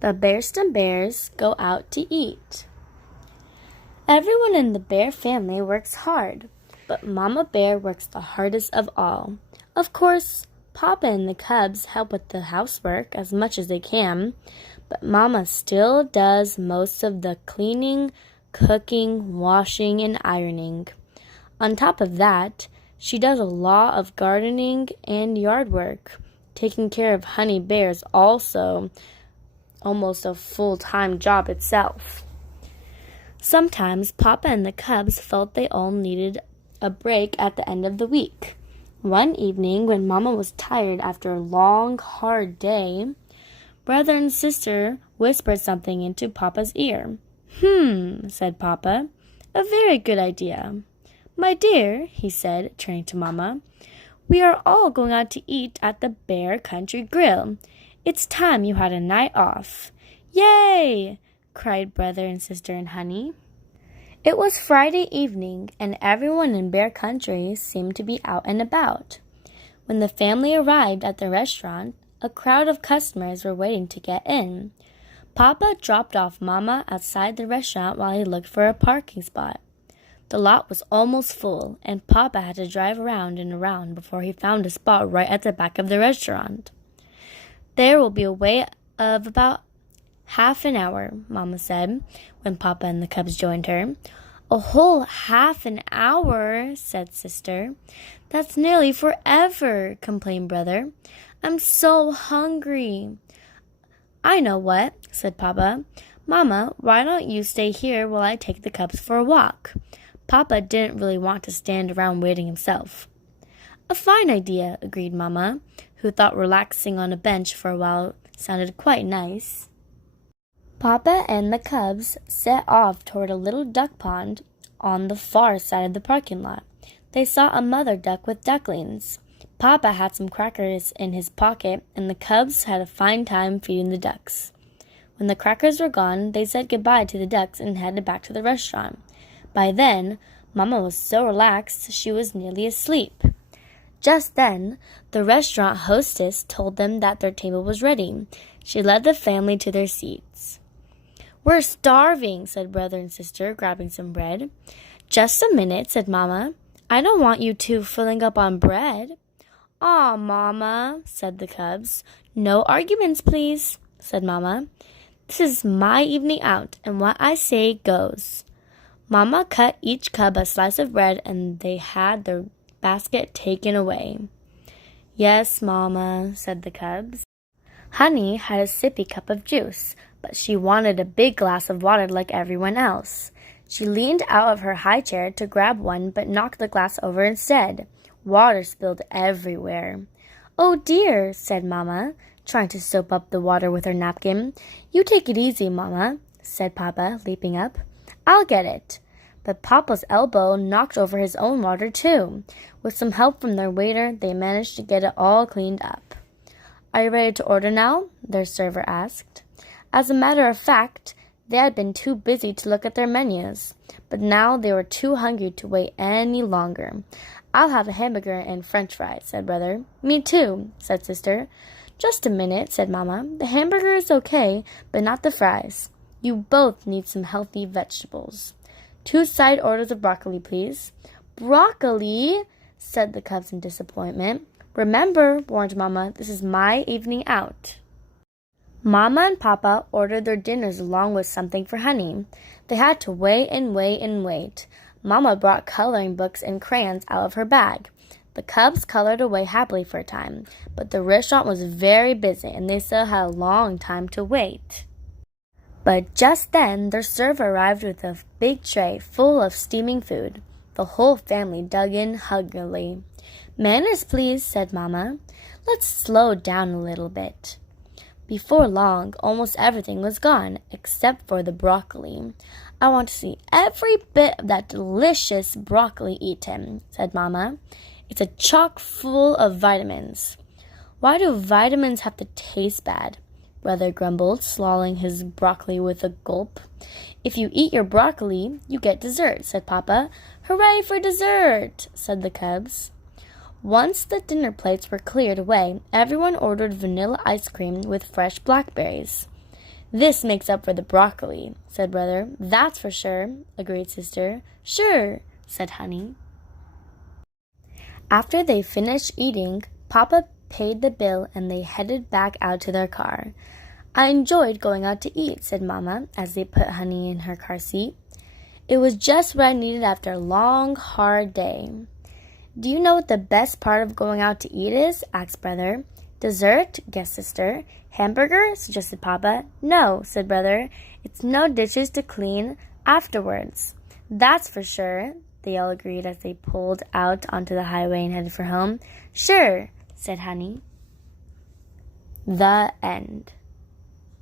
The Berenstain Bears go out to eat. Everyone in the bear family works hard, but Mama Bear works the hardest of all. Of course, Papa and the cubs help with the housework as much as they can, but Mama still does most of the cleaning, cooking, washing, and ironing. On top of that, she does a lot of gardening and yard work. Taking care of honey bears also almost a full-time job itself. Sometimes Papa and the cubs felt they all needed a break at the end of the week. One evening, when Mama was tired after a long, hard day, brother and sister whispered something into Papa's ear. Said Papa. A very good idea. My dear, he said, turning to Mama, we are all going out to eat at the Bear Country Grill. It's time you had a night off. Yay! Cried brother and sister and Honey. It was Friday evening, and everyone in Bear Country seemed to be out and about. When the family arrived at the restaurant, a crowd of customers were waiting to get in. Papa dropped off Mama outside the restaurant while he looked for a parking spot. The lot was almost full, and Papa had to drive around and around before he found a spot right at the back of the restaurant. There will be a wait of about half an hour, Mama said, when Papa and the cubs joined her. A whole half an hour, said Sister. That's nearly forever, complained Brother. I'm so hungry. I know what, said Papa. Mama, why don't you stay here while I take the cubs for a walk? Papa didn't really want to stand around waiting himself. A fine idea, agreed Mama, who thought relaxing on a bench for a while sounded quite nice. Papa and the cubs set off toward a little duck pond on the far side of the parking lot. They saw a mother duck with ducklings. Papa had some crackers in his pocket, and the cubs had a fine time feeding the ducks. When the crackers were gone, they said goodbye to the ducks and headed back to the restaurant. By then, Mama was so relaxed she was nearly asleep. Just then, the restaurant hostess told them that their table was ready. She led the family to their seats. We're starving, said brother and sister, grabbing some bread. Just a minute, said Mama. I don't want you two filling up on bread. Aw, Mama, said the cubs. No arguments, please, said Mama. This is my evening out, and what I say goes. Mama cut each cub a slice of bread, and they had their basket taken away. Yes, Mama, said the cubs. Honey had a sippy cup of juice, but she wanted a big glass of water like everyone else. She leaned out of her high chair to grab one, but knocked the glass over instead. Water spilled everywhere. Oh dear, said Mama, trying to soap up the water with her napkin. You take it easy, Mama, said Papa, leaping up. I'll get it. But Papa's elbow knocked over his own water too. With some help from their waiter, they managed to get it all cleaned up. Are you ready to order now? Their server asked. As a matter of fact, they had been too busy to look at their menus, but now they were too hungry to wait any longer. I'll have a hamburger and french fries, said Brother. Me too, said Sister. Just a minute, said Mama. The hamburger is okay, but not the fries. You both need some healthy vegetables. 2 side orders of broccoli, please. Broccoli, said the cubs in disappointment. Remember, warned Mama, this is my evening out. Mama and Papa ordered their dinners along with something for Honey. They had to wait and wait and wait. Mama brought coloring books and crayons out of her bag. The cubs colored away happily for a time, but the restaurant was very busy and they still had a long time to wait. But just then, their server arrived with a big tray full of steaming food. The whole family dug in hungrily. Manners, please, said Mama. Let's slow down a little bit. Before long, almost everything was gone, except for the broccoli. I want to see every bit of that delicious broccoli eaten, said Mama. It's a chock full of vitamins. Why do vitamins have to taste bad? Brother grumbled, swallowing his broccoli with a gulp. If you eat your broccoli, you get dessert, said Papa. Hooray for dessert, said the cubs. Once the dinner plates were cleared away, everyone ordered vanilla ice cream with fresh blackberries. "This makes up for the broccoli," said Brother. "That's for sure," agreed Sister. "Sure," said Honey. After they finished eating, Papa paid the bill and they headed back out to their car. "I enjoyed going out to eat," said Mama as they put Honey in her car seat. "It was just what I needed after a long, hard day." "Do you know what the best part of going out to eat is?" asked Brother. "Dessert?" guessed Sister. "Hamburger?" suggested Papa. "No," said Brother. "It's no dishes to clean afterwards." "That's for sure," they all agreed as they pulled out onto the highway and headed for home. "Sure," said Honey. The end.